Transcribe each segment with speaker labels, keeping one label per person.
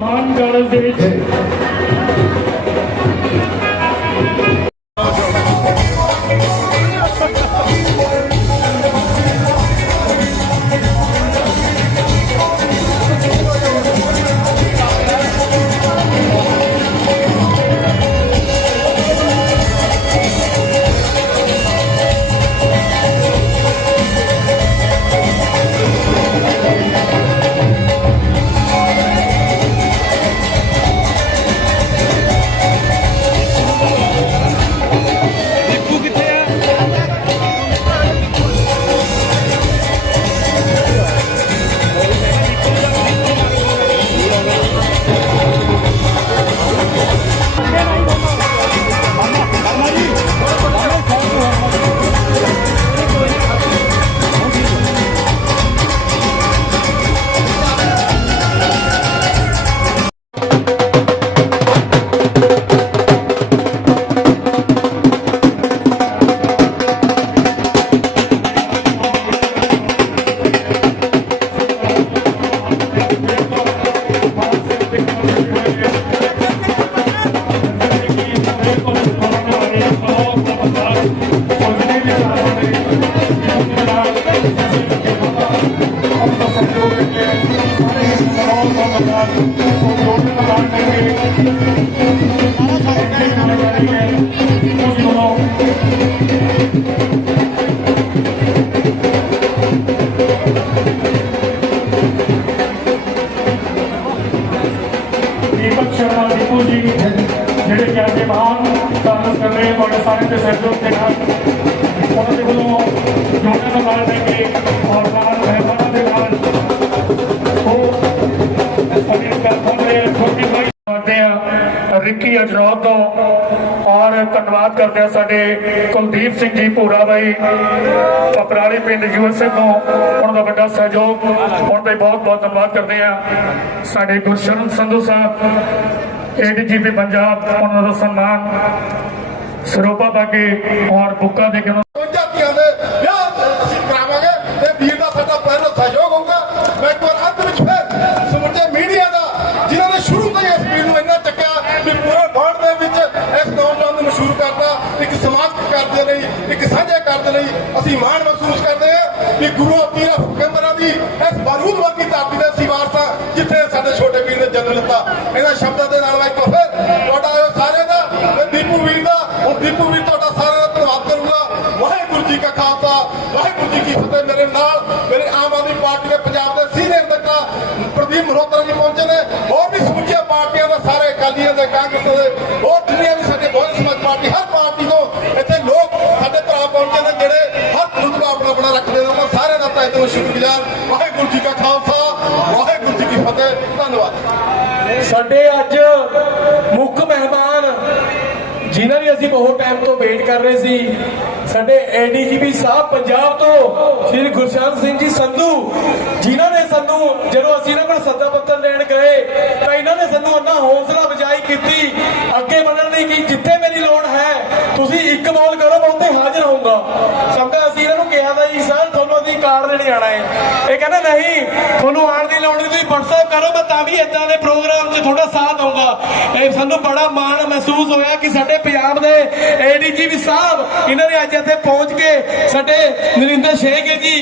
Speaker 1: மான்களது ਦੇ ਵਿੱਚ ਦੀਪਕ ਸ਼ਰਮਾ ਦੀਪੂ ਜੀ ਜਿਹੜੇ ਰਿੱਕੀ ਅਜਰੌਦ ਤੋਂ। ਔਰ ਧੰਨਵਾਦ ਕਰਦੇ ਆ ਸਾਡੇ ਕੁਲਦੀਪ ਸਿੰਘ ਜੀ ਭੂਰਾ ਬਾਈ, ਪਪਰਾਲੀ ਪਿੰਡ ਯੂਐਸਏ ਤੋਂ। ਉਹਨਾਂ ਦਾ ਵੱਡਾ ਸਹਿਯੋਗ। ਉਹਨਾਂ ਦਾ ਬਹੁਤ ਬਹੁਤ ਧੰਨਵਾਦ ਕਰਦੇ ਆ ਸਾਡੇ ਗੁਰਸ਼ਰਨ ਸੰਧੂ ਸਾਹਿਬ ਏਡੀਜੀਪੀ ਪੰਜਾਬ, ਉਹਨਾਂ ਦਾ ਸਨਮਾਨ ਸਰੋਪਾ ਬਾਗੇ ਔਰ ਬੁੱਕਾ ਦੇ
Speaker 2: ਹਾਂ ਗੁਰੂ ਪੀਰ ਪੈਗੰਬਰਾਂ ਦੀ ਇਸ ਬਾਰੂਦ ਵਰਗੀ ਧਰਤੀ ਦੇ ਅਸੀਂ ਵਾਰਸ ਜਿੱਥੇ ਸਾਡੇ ਛੋਟੇ ਵੀਰ ਨੇ ਜਨਮ ਲਿੱਤਾ। ਇਹਨਾਂ ਸ਼ਬਦਾਂ ਦੇ ਨਾਲ ਮੈਂ ਇੱਕ ਵਾਰ ਫਿਰ ਤੁਹਾਡਾ ਇਹ ਸਾਰਿਆਂ ਦਾ ਤੇ ਦੀਪੂ ਵੀਰ ਦਾ, ਹੁਣ ਦੀਪੂ ਵੀਰ ਤੁਹਾਡਾ ਸਾਰਿਆਂ ਦਾ ਧੰਨਵਾਦ ਕਰੂੰਗਾ। ਵਾਹਿਗੁਰੂ ਜੀ ਕਾ ਖਾਲਸਾ, ਵਾਹਿਗੁਰੂ ਜੀ ਕੀ ਫਤਿਹ ਮੇਰੇ ਨਾਲ, ਮੇਰੇ ਆਮ ਆਦਮੀ ਪਾਰਟੀ ਦੇ ਪੰਜਾਬ ਦੇ ਸੀਨੀਅਰ ਨੇਤਾ ਪ੍ਰਦੀਪ ਮਲਹੋਤਰਾ ਜੀ ਪਹੁੰਚੇ ਨੇ। ਹੋਰ ਵੀ ਸਮੁੱਚੀਆਂ ਪਾਰਟੀਆਂ ਦਾ ਸਾਰੇ ਅਕਾਲੀਆਂ ਦੇ ਕਾਂਗਰਸ ਦੇ
Speaker 3: ਕਰ ਰਹੇ ਸੀ। ਸਾਡੇ ਏਡੀਜੀਪੀ ਸਾਹਿਬ ਪੰਜਾਬ ਤੋਂ ਸ਼੍ਰੀ ਗੁਰਸ਼ਰਨ ਸਿੰਘ ਜੀ ਸੰਧੂ, ਜਿਨ੍ਹਾਂ ਨੇ ਸਾਨੂੰ ਜਦੋਂ ਅਸੀਂ ਇਹਨਾਂ ਕੋਲ ਸੱਦਾ ਪੱਤਰ ਲੈਣ ਗਏ, ਤਾਂ ਇਹਨਾਂ ਨੇ ਸਾਨੂੰ ਉਹਨਾਂ ਹੌਸਲਾ ਵਜਾਈ ਕੀਤੀ, ਅੱਗੇ ਵਧਣ ਲਈ ਕਿ ਜਿੱਥੇ ਮੇਰੀ ਲੋੜ ਹੈ, ਤੁਸੀਂ ਇੱਕ ਬੋਲ ਕਰੋ, ਮੈਂ ਉੱਥੇ ਹਾਜ਼ਰ ਹੋਊਂਗਾ। ਸਮਝਾ ਅਸੀਂ ਇਹਨਾਂ ਨੂੰ ਕਿਹਾ ਤਾਂ ਜੀ, ਸਰ, ਤੁਹਾਨੂੰ ਅਸੀਂ ਕਾਰ ਦੇਣੇ ਜਾਣਾ ਹੈ। ਇਹ ਕਹਿੰਦਾ, ਨਹੀਂ, ਤੁਹਾਨੂੰ ਆਉਣ ਦੀ ਲੋੜ ਨਹੀਂ, ਤੁਸੀਂ WhatsApp ਕਰੋ, ਮੈਂ ਤਾਂ ਵੀ ਇਦਾਂ ਦੇ ਪ੍ਰੋਗਰਾਮ 'ਚ ਤੁਹਾਡਾ ਸਾਥ ਇਹ ਸਾਨੂੰ ਬੜਾ ਮਾਣ ਮਹਿਸੂਸ ਹੋਇਆ ਕਿ ਸਾਡੇ ਪੰਜਾਬ ਦੇ ਏਡੀਜੀਪੀ ਸਾਹਿਬ, ਇਹਨਾਂ ਨੇ ਅੱਜ ਇੱਥੇ ਪਹੁੰਚ ਕੇ ਸਾਡੇ ਨਰਿੰਦਰ ਸ਼ੇਖ ਜੀ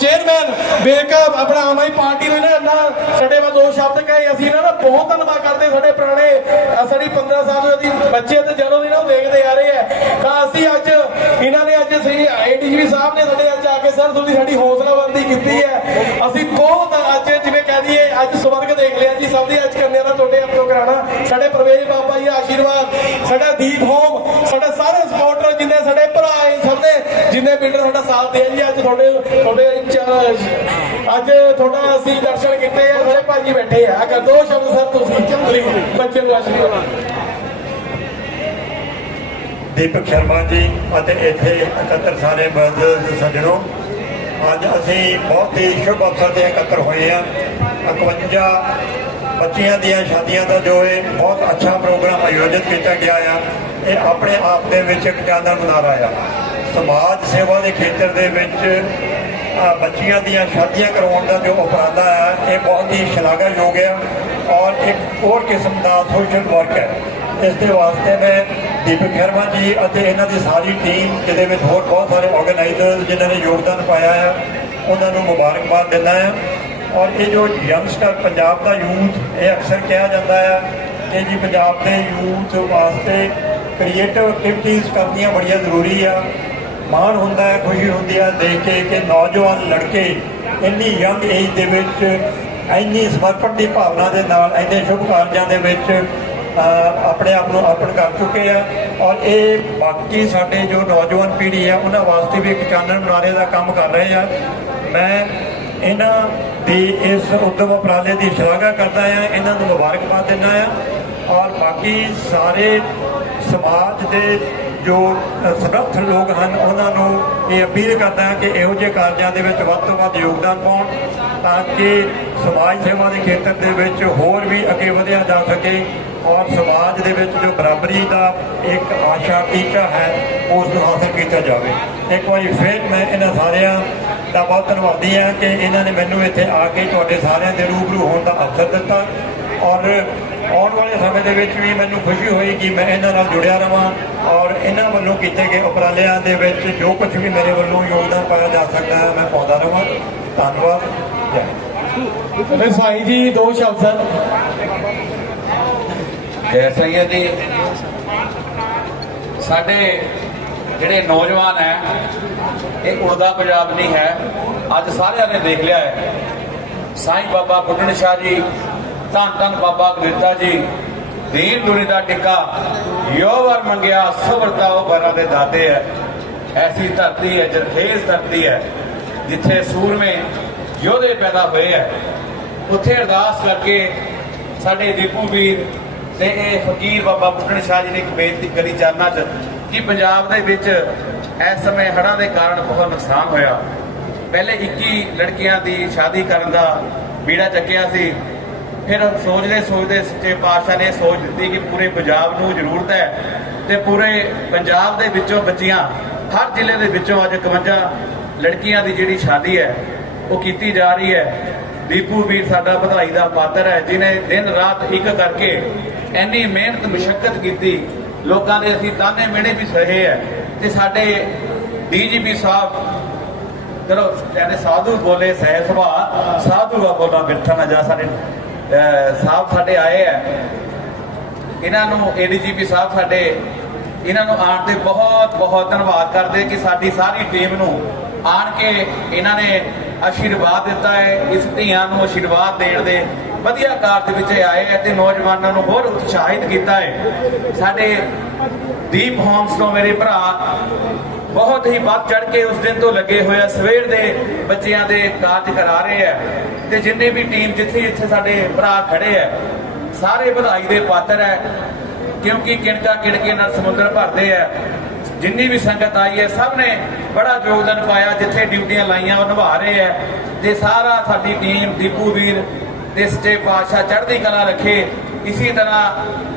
Speaker 3: ਚੇਅਰਮੈਨ ਬੇਕਾ ਆਪਣਾ ਆਮ ਆਦਮੀ ਪਾਰਟੀ ਨੂੰ ਇਹਨਾਂ ਨਾਲ ਸਾਡੇ ਵੱਲ ਦੋ ਸ਼ਬਦ ਕਹੇ। ਅਸੀਂ ਇਹਨਾਂ ਦਾ ਬਹੁਤ ਧੰਨਵਾਦ ਕਰਦੇ ਸਾਡੇ ਪੁਰਾਣੇ ਸਾਡੀ 15 ਸਾਲ ਦੇ ਬੱਚੇ ਤੇ ਜਦੋਂ ਇਹਨਾਂ ਨੂੰ ਦੇਖਦੇ ਆ ਰਹੇ ਆ। ਤਾਂ ਅਸੀਂ ਅੱਜ ਇਹਨਾਂ ਨੇ ਅੱਜ ਸਹੀ ਏਡੀਜੀਪੀ ਸਾਹਿਬ ਨੇ ਸਾਡੇ ਅੱਜ ਆ ਕੇ ਸਰ ਤੁਸੀਂ ਸਾਡੀ ਹੌਸਲਾਬੰਦੀ ਕੀਤੀ ਹੈ। ਅਸੀਂ ਬਹੁਤ ਸਾਡਾ ਸਾਥ ਜੀ, ਅੱਜ ਤੁਹਾਡੇ ਤੁਹਾਡੇ ਅੱਜ ਤੁਹਾਡਾ ਅਸੀਂ ਦਰਸ਼ਨ ਕੀਤੇ ਆ, ਸਾਰੇ ਭਾਜੀ ਬੈਠੇ ਆ। ਅਗਰ ਦੋ ਸ਼ਬਦ ਸਰ ਤੁਸੀਂ। ਬੱਚੇ ਨੂੰ ਆਸ਼ੀਰਵਾਦ।
Speaker 4: ਦੀਪਕ ਸ਼ਰਮਾ ਜੀ ਅਤੇ ਇੱਥੇ ਇਕੱਤਰ ਸਾਰੇ ਬਰਦਰਜ਼ ਸੱਜਣੋ, ਅੱਜ ਅਸੀਂ ਬਹੁਤ ਹੀ ਸ਼ੁਭ ਅਵਸਰ ਤੇ ਇਕੱਤਰ ਹੋਏ ਹਾਂ 51 ਬੱਚੀਆਂ ਦੀਆਂ ਸ਼ਾਦੀਆਂ ਦਾ ਜੋ ਇਹ ਬਹੁਤ ਅੱਛਾ ਪ੍ਰੋਗਰਾਮ ਆਯੋਜਿਤ ਕੀਤਾ ਗਿਆ ਆ, ਇਹ ਆਪਣੇ ਆਪ ਦੇ ਵਿੱਚ ਇੱਕ ਚਾਨਣ ਮਨਾਰਾ ਆ। ਸਮਾਜ ਸੇਵਾ ਦੇ ਖੇਤਰ ਦੇ ਵਿੱਚ ਅ, ਬੱਚੀਆਂ ਦੀਆਂ ਸ਼ਾਦੀਆਂ ਕਰਵਾਉਣ ਦਾ ਜੋ ਉਪਰਾਲਾ ਹੈ ਇਹ ਬਹੁਤ ਹੀ ਸ਼ਲਾਘਾਯੋਗ ਹੈ ਔਰ ਇੱਕ ਹੋਰ ਕਿਸਮ ਦਾ ਸੋਸ਼ਲ ਵਰਕ ਹੈ। ਇਸ ਦੇ ਵਾਸਤੇ ਮੈਂ ਦੀਪਕ ਸ਼ਰਮਾ ਜੀ ਅਤੇ ਇਹਨਾਂ ਦੀ ਸਾਰੀ ਟੀਮ ਜਿਹਦੇ ਵਿੱਚ ਹੋਰ ਬਹੁਤ ਸਾਰੇ ਆਰਗੇਨਾਈਜ਼ਰ ਜਿਨ੍ਹਾਂ ਨੇ ਯੋਗਦਾਨ ਪਾਇਆ ਹੈ ਉਹਨਾਂ ਨੂੰ ਮੁਬਾਰਕਬਾਦ ਦਿੰਦਾ ਹਾਂ। ਔਰ ਇਹ ਜੋ ਯੰਗਸਟਰ ਪੰਜਾਬ ਦਾ ਯੂਥ ਇਹ ਅਕਸਰ ਕਿਹਾ ਜਾਂਦਾ ਹੈ ਕਿ ਜੀ ਪੰਜਾਬ ਦੇ ਯੂਥ ਵਾਸਤੇ ਕ੍ਰੀਏਟਿਵ ਐਕਟੀਵਿਟੀਜ਼ ਕਰਨੀਆਂ ਬੜੀਆਂ ਜ਼ਰੂਰੀ ਆ। ਮਾਣ ਹੁੰਦਾ ਹੈ, ਖੁਸ਼ੀ ਹੁੰਦੀ ਹੈ, ਦੇਖ ਕੇ ਕਿ ਨੌਜਵਾਨ ਲੜਕੇ ਇੰਨੀ ਯੰਗ ਏਜ ਦੇ ਵਿੱਚ, ਇੰਨੀ ਸਮਰਪਣ ਦੀ ਭਾਵਨਾ ਦੇ ਨਾਲ ਇੰਨੇ ਸ਼ੁਭ ਕਾਰਜਾਂ ਦੇ ਵਿੱਚ ਆਪਣੇ ਆਪ ਨੂੰ ਅਰਪਣ ਕਰ ਚੁੱਕੇ ਆ। ਔਰ ਇਹ ਬਾਕੀ ਸਾਡੇ ਜੋ ਨੌਜਵਾਨ ਪੀੜ੍ਹੀ ਆ, ਉਹਨਾਂ ਵਾਸਤੇ ਵੀ ਇੱਕ ਚਾਨਣ ਮੁਨਾਰੇ ਦਾ ਕੰਮ ਕਰ ਰਹੇ ਆ। ਮੈਂ ਇਹਨਾਂ ਦੀ ਇਸ ਉਦਮ ਉਪਰਾਲੇ ਦੀ ਸ਼ਲਾਘਾ ਕਰਦਾ ਆ, ਇਹਨਾਂ ਨੂੰ ਮੁਬਾਰਕਬਾਦ ਦਿੰਦਾ ਆ। ਔਰ ਬਾਕੀ ਸਾਰੇ ਸਮਾਜ ਦੇ ਜੋ ਸਮਰੱਥ ਲੋਕ ਹਨ, ਉਹਨਾਂ ਨੂੰ ਇਹ ਅਪੀਲ ਕਰਦਾ ਹਾਂ ਕਿ ਇਹੋ ਜਿਹੇ ਕਾਰਜਾਂ ਦੇ ਵਿੱਚ ਵੱਧ ਤੋਂ ਵੱਧ ਯੋਗਦਾਨ ਪਾਉਣ ਤਾਂ ਕਿ ਸਮਾਜ ਸੇਵਾ ਦੇ ਖੇਤਰ ਦੇ ਵਿੱਚ ਹੋਰ ਵੀ ਅੱਗੇ ਵਧਿਆ ਜਾ ਸਕੇ ਔਰ ਸਮਾਜ ਦੇ ਵਿੱਚ ਜੋ ਬਰਾਬਰੀ ਦਾ ਇੱਕ ਆਸ਼ਾ ਟੀਚਾ ਹੈ, ਉਸ ਨੂੰ ਹਾਸਲ ਕੀਤਾ ਜਾਵੇ। ਇੱਕ ਵਾਰੀ ਫਿਰ ਮੈਂ ਇਹਨਾਂ ਸਾਰਿਆਂ ਦਾ ਬਹੁਤ ਧੰਨਵਾਦੀ ਹਾਂ ਕਿ ਇਹਨਾਂ ਨੇ ਮੈਨੂੰ ਇੱਥੇ ਆ ਕੇ ਤੁਹਾਡੇ ਸਾਰਿਆਂ ਦੇ ਰੂਬਰੂ ਹੋਣ ਦਾ ਅਵਸਰ ਦਿੱਤਾ ਔਰ ਆਉਣ ਵਾਲੇ ਸਮੇਂ ਦੇ ਵਿੱਚ ਵੀ ਮੈਨੂੰ ਖੁਸ਼ੀ ਹੋਈ ਕਿ ਮੈਂ ਇਹਨਾਂ ਨਾਲ ਜੁੜਿਆ ਰਵਾਂ ਔਰ ਇਹਨਾਂ ਵੱਲੋਂ ਕੀਤੇ ਗਏ ਉਪਰਾਲਿਆਂ ਦੇ ਵਿੱਚ ਜੋ ਕੁਝ ਵੀ ਮੇਰੇ ਵੱਲੋਂ ਯੋਗਦਾਨ ਪਾਇਆ ਜਾ ਸਕਦਾ ਹੈ ਮੈਂ ਪਾਉਂਦਾ ਰਵਾਂ। ਧੰਨਵਾਦ। ਜੈ
Speaker 3: ਸਾਈਂ ਜੀ ਦੋ ਸ਼ਬਦ ਸਨ।
Speaker 5: ਜੈ ਸਈਆ ਜੀ। ਸਾਡੇ ਜਿਹੜੇ ਨੌਜਵਾਨ ਹੈ ਇਹ ਉੜਦਾ ਪੰਜਾਬ ਨਹੀਂ ਹੈ। ਅੱਜ ਸਾਰਿਆਂ ਨੇ ਦੇਖ ਲਿਆ ਹੈ। ਸਾਈਂ ਬਾਬਾ ਬੁੱਢਣ ਸ਼ਾਹ ਜੀ ਧੰਨ ਧੰਨ ਬਾਬਾ ਗਰੀਤਾ ਜੀ, ਦੀਨ ਦੁਨੀ ਦਾ ਟਿੱਕਾ, ਯੋ ਵਰ ਮੰਗਿਆ ਸਬਰਤਾ ਉਹ ਬਰਾਂ ਦੇ ਦਾਤੇ ਹੈ। ਐਸੀ ਧਰਤੀ ਹੈ, ਜਰਖੇਜ਼ ਧਰਤੀ ਹੈ, ਜਿੱਥੇ ਸੂਰਮੇ ਯੋਧੇ ਪੈਦਾ ਹੋਏ ਹੈ। ਉੱਥੇ ਅਰਦਾਸ ਕਰਕੇ ਸਾਡੇ ਦੀਪੂ ਵੀਰ ਤੇ ਇਹ ਫਕੀਰ ਬਾਬਾ ਬੁੱਢਣ ਸ਼ਾਹ ਜੀ ਨੇ ਇੱਕ ਬੇਨਤੀ ਕਰੀ ਚਰਨਾਂ 'ਚ ਕਿ ਪੰਜਾਬ ਦੇ ਵਿੱਚ ਇਸ ਸਮੇਂ ਹੜ੍ਹਾਂ ਦੇ ਕਾਰਨ ਬਹੁਤ ਨੁਕਸਾਨ ਹੋਇਆ। ਪਹਿਲੇ 21 ਲੜਕੀਆਂ ਦੀ ਸ਼ਾਦੀ ਕਰਨ ਦਾ ਬੀੜਾ ਚੱਕਿਆ ਸੀ। ਫਿਰ ਸੋਚਦੇ ਸੋਚਦੇ ਸੱਚੇ ਪਾਤਸ਼ਾਹ ਨੇ ਸੋਚ ਦਿੱਤੀ ਕਿ ਪੂਰੇ ਪੰਜਾਬ ਨੂੰ ਜ਼ਰੂਰਤ ਹੈ ਤੇ ਪੂਰੇ ਪੰਜਾਬ ਦੇ ਵਿੱਚੋਂ ਬੱਚੀਆਂ ਹਰ ਜ਼ਿਲ੍ਹੇ ਦੇ ਵਿੱਚੋਂ ਅੱਜ 51 ਲੜਕੀਆਂ ਦੀ ਜਿਹੜੀ ਸ਼ਾਦੀ ਹੈ ਉਹ ਕੀਤੀ ਜਾ ਰਹੀ ਹੈ। ਦੀਪੂ ਵੀਰ ਸਾਡਾ ਵਧਾਈ ਦਾ ਪਾਤਰ ਹੈ ਜਿਨੇ ਦਿਨ ਰਾਤ ਇੱਕ ਕਰਕੇ ਇੰਨੀ ਮਿਹਨਤ ਮੁਸ਼ਕਲ ਕੀਤੀ। ਲੋਕਾਂ ਦੇ ਅਸੀਂ ਤਾਨੇ ਮਿਹਣੇ ਵੀ ਸਹੇ ਹੈ ਤੇ ਸਾਡੇ ਡੀਜੀਪੀ ਸਾਹਿਬ ਚਲੋ ਕਹਿੰਦੇ ਸਾਧੂ ਬੋਲੇ ਸਹਿ ਸੁਭਾ ਸਾਧੂ ਦਾ ਬੋਲਾ ਮਿੱਠਾ ਨਾ ਜਾ ਸਾਡੇ ਅਹ, ਸਾਹਿਬ ਸਾਡੇ ਆਏ ਆ। ਇਹਨਾਂ ਨੂੰ ਏਡੀਜੀਪੀ ਸਾਹਿਬ ਸਾਡੇ, ਇਹਨਾਂ ਨੂੰ ਆਉਣ ਤੇ ਬਹੁਤ ਬਹੁਤ ਧੰਨਵਾਦ ਕਰਦੇ ਕਿ ਸਾਡੀ ਸਾਰੀ ਟੀਮ ਨੂੰ ਆਣ ਕੇ ਇਹਨਾਂ ਨੇ ਆਸ਼ੀਰਵਾਦ ਦਿੱਤਾ ਹੈ, ਇਸ ਧੀਆਂ ਨੂੰ ਆਸ਼ੀਰਵਾਦ ਦੇਣ ਦੇ ਵਧੀਆ ਕਾਰਜ ਵਿੱਚ ਆਏ ਹੈ ਤੇ ਨੌਜਵਾਨਾਂ ਨੂੰ ਬਹੁਤ ਉਤਸ਼ਾਹਿਤ ਕੀਤਾ ਹੈ। ਸਾਡੇ ਦੀਪ ਹੋਮਸ ਤੋਂ ਮੇਰੇ ਭਰਾ ਬਹੁਤ ਹੀ ਵੱਧ ਚੜ ਕੇ ਉਸ ਦਿਨ ਤੋਂ ਲੱਗੇ ਹੋਏ ਆ। ਸਵੇਰ ਦੇ ਬੱਚਿਆਂ ਦੇ ਕਾਰਜ ਕਰਾ ਰਹੇ ਆ ਤੇ ਜਿੰਨੇ ਵੀ ਟੀਮ ਜਿੱਥੇ ਜਿੱਥੇ ਸਾਡੇ ਭਰਾ ਖੜੇ ਆ, ਸਾਰੇ ਵਧਾਈ ਦੇ ਪਾਤਰ ਹੈ ਕਿਉਂਕਿ ਕਿਣਕਾ ਕਿਣਕੇ ਨਾਲ ਸਮੁੰਦਰ ਭਰਦੇ ਆ। ਜਿੰਨੀ ਵੀ ਸੰਗਤ ਆਈ ਹੈ, ਸਭ ਨੇ ਬੜਾ ਯੋਗਦਾਨ ਪਾਇਆ, ਜਿੱਥੇ ਡਿਊਟੀਆਂ ਲਾਈਆਂ, ਉਹ ਨਿਭਾ ਰਹੇ ਆ ਤੇ ਸਾਰਾ ਸਾਡੀ ਟੀਮ ਦੀਪੂ ਵੀਰ ਤੇ ਸੱਚੇ ਪਾਤਸ਼ਾਹ ਚੜ੍ਹਦੀ ਕਲਾ ਰੱਖੇ। ਇਸੇ ਤਰ੍ਹਾਂ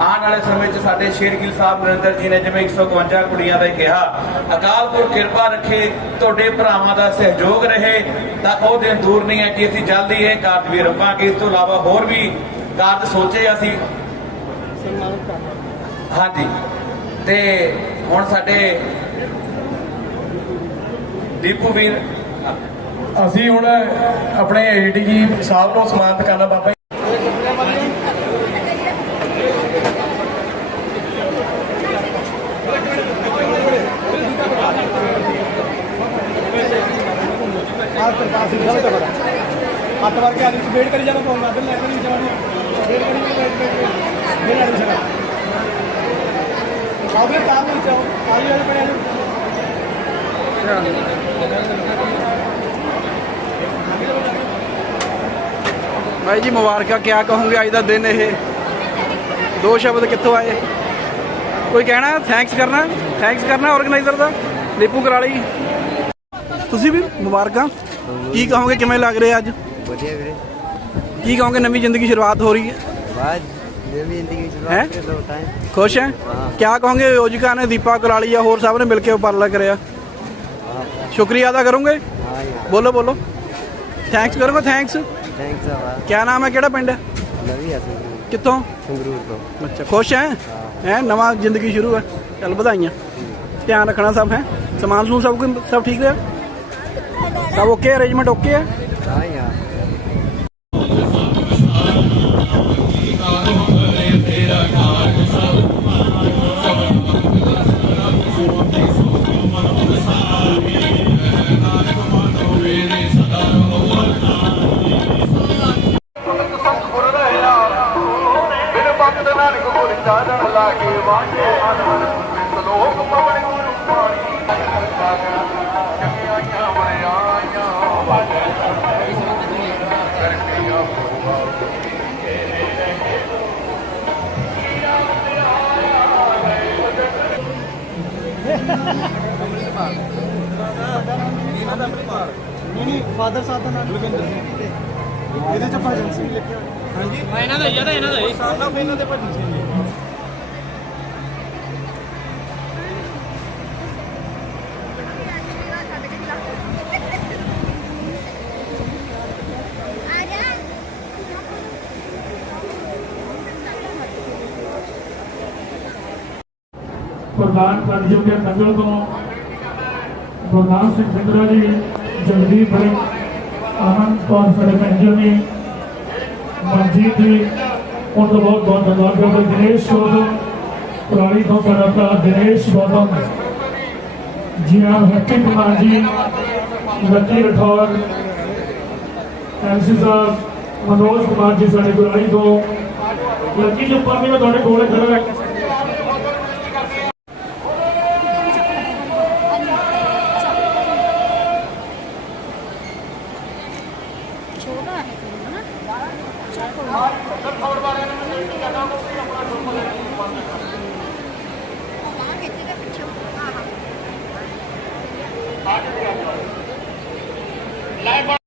Speaker 5: ਆਉਣ ਵਾਲੇ ਸਮੇਂ 'ਚ ਸਾਡੇ ਸ਼ੇਰਗਿੱਲ ਸਾਹਿਬ ਨਰਿੰਦਰ ਜੀ ਨੇ ਜਿਵੇਂ 152 ਕੁੜੀਆਂ ਦਾ ਕਿਹਾ, ਅਕਾਲ ਪੁਰਖ ਕਿਰਪਾ ਰੱਖੇ, ਤੁਹਾਡੇ ਭਰਾਵਾਂ ਦਾ ਸਹਿਯੋਗ ਰਹੇ, ਤਾਂ ਉਹ ਦਿਨ ਦੂਰ ਨਹੀਂ ਹੈ ਕਿ ਅਸੀਂ ਜਲਦੀ ਇਹ ਕਾਰਜ ਵੀ ਰੰਭਾਂਗੇ ਇਸ ਤੋਂ ਇਲਾਵਾ ਹੋਰ ਵੀ ਕਾਰਜ ਸੋਚੇ ਅਸੀਂ। ਹਾਂਜੀ। ਤੇ ਹੁਣ ਸਾਡੇ ਦੀਪੂ ਵੀਰ।
Speaker 3: ਅਸੀਂ ਹੁਣ ਆਪਣੇ ਏਡੀਜੀ ਸਾਹਿਬ ਨੂੰ ਸਨਮਾਨਿਤ ਕਰਨਾ ਬਾਬਾ ਜੀ
Speaker 6: ਹੱਥ ਵਰ ਕੇ ਆਦਮੀ ਚ ਵੇਟ ਕਰੀ ਜਾਣਾ ਪਊਗਾ ਫਿਰ ਲੈ ਕੇ ਨਹੀਂ ਜਾਣਾ। ਵੇਟ ਕਰੀ ਵੇਟ ਵੇਟ ਫਿਰ ਐਡਮਿਸ਼ਨ ਆਵੇ ਕਾਰ ਨੂੰ ਚਾਓ ਆਈ ਵਾਲੇ ਪੜੇ
Speaker 7: ਭਾਈ ਜੀ, ਮੁਬਾਰਕਾਂ, ਕਿਆ ਕਹੋਗੇ? ਅੱਜ ਦਾ ਦਿਨ ਇਹ। ਦੋ ਸ਼ਬਦ ਕਿੱਥੋਂ ਆਏ? ਕੋਈ ਕਹਿਣਾ? ਥੈਂਕਸ ਕਰਨਾ? ਥੈਂਕਸ ਕਰਨਾ ਆਰਗੇਨਾਈਜ਼ਰ ਦਾ? ਦੀਪੂ ਕਰਾਲੀ। ਤੁਸੀਂ ਵੀ ਮੁਬਾਰਕਾਂ। ਕੀ ਕਹੋਗੇ ਕਿਵੇਂ ਲੱਗ ਰਿਹਾ ਅੱਜ?
Speaker 8: ਵਧੀਆ ਵੀਰੇ।
Speaker 7: ਕੀ ਕਹੋਗੇ ਨਵੀਂ ਜ਼ਿੰਦਗੀ ਸ਼ੁਰੂਆਤ ਹੋ ਰਹੀ ਹੈ?
Speaker 8: ਬਾਅਦ ਨਵੀਂ ਜ਼ਿੰਦਗੀ ਸ਼ੁਰੂਆਤ ਕਰ ਲੋ ਟਾਈਮ
Speaker 7: ਖੁਸ਼ ਹੈ? ਹਾਂ। ਕਿਆ ਕਹੋਗੇ ਯੋਜਿਕਾ ਨੇ ਦੀਪਾ ਕੁਲਾਲੀ ਜਾਂ ਹੋਰ ਸਭ ਨੇ ਮਿਲ ਕੇ ਉਪਰਾਲਾ ਕਰਿਆ? ਸ਼ੁਕਰੀਆ ਅਦਾ ਕਰੋਗੇ? ਬੋਲੋ ਬੋਲੋ। ਥੈਂਕਸ ਕਰੋਗੇ ਥੈਂਕਸ
Speaker 8: ਥੈਂਕਸ ਆ ਬਾਤ
Speaker 7: ਕਿਆ ਨਾਮ ਹੈ ਕਿਹੜਾ ਪਿੰਡ ਹੈ?
Speaker 8: ਨਵੀਂ ਆ ਸੰਗਰੂਰ।
Speaker 7: ਕਿੱਥੋਂ?
Speaker 8: ਸੰਗਰੂਰ ਤੋਂ।
Speaker 7: ਅੱਛਾ ਖੁਸ਼ ਹੈ? ਹੈ। ਨਵਾਂ ਜ਼ਿੰਦਗੀ ਸ਼ੁਰੂ ਹੈ। ਚੱਲ ਵਧਾਈਆਂ। ਧਿਆਨ ਰੱਖਣਾ ਸਭ ਹੈ? ਸਮਾਨ ਸਮੂਨ ਸਭ ਕੁਝ ਸਭ ਠੀਕ ਹੈ ਸਭ ਓਕੇ ਅਰੇਂਜਮੈਂਟ ਓਕੇ ਹੈ?
Speaker 8: ਅਮਰਿਤਪਾਲ
Speaker 6: ਇਹਨਾਂ ਫਾਦਰ ਸਾਹਿਬ ਦਾ ਨਾਮ ਸਿੰਘ ਇਹਦੇ ਚ ਭਜਨ ਸਿੰਘ ਲਿਖਿਆ ਹਾਂਜੀ ਇਹਨਾਂ ਦਾ ਇਹਨਾਂ ਦਾ ਇਹ ਸਾਡਾ ਇਹਨਾਂ ਦੇ ਭਜਨ ਸਿੰਘ ਜੀ
Speaker 1: ਪ੍ਰਧਾਨ ਪੰਜੋ ਕੇ ਨਗਰ ਤੋਂ ਗੁਰਨਾਮ ਸਿੰਘ ਬਿੰਦਰਾ ਜੀ ਜਗਦੀਪ ਭਾਈ ਆਨੰਦ ਕੌਰ ਸਾਡੇ ਮੈਨੇਜਰ ਨੇ ਮਨਜੀਤ ਜੀ ਉਹਨਾਂ ਦਾ ਬਹੁਤ ਬਹੁਤ ਧੰਨਵਾਦ ਕਰਦੇ ਦਿਨੇਸ਼ ਗੌਤਮ ਪੁਰਾਣੀ ਤੋਂ ਸਾਡਾ ਭਰਾ ਦਿਨੇਸ਼ ਗੌਤਮ ਜੀ ਆਪ Happy Kumar ji Lucky Rathore MC Sahib Manoj Kumar ji ਸਾਡੇ ਗੁਰਾਲੀ ਤੋਂ ਲੱਕੀ ਜੀ ਉੱਪਰ ਵੀ ਮੈਂ ਤੁਹਾਡੇ ਕੋਲੇ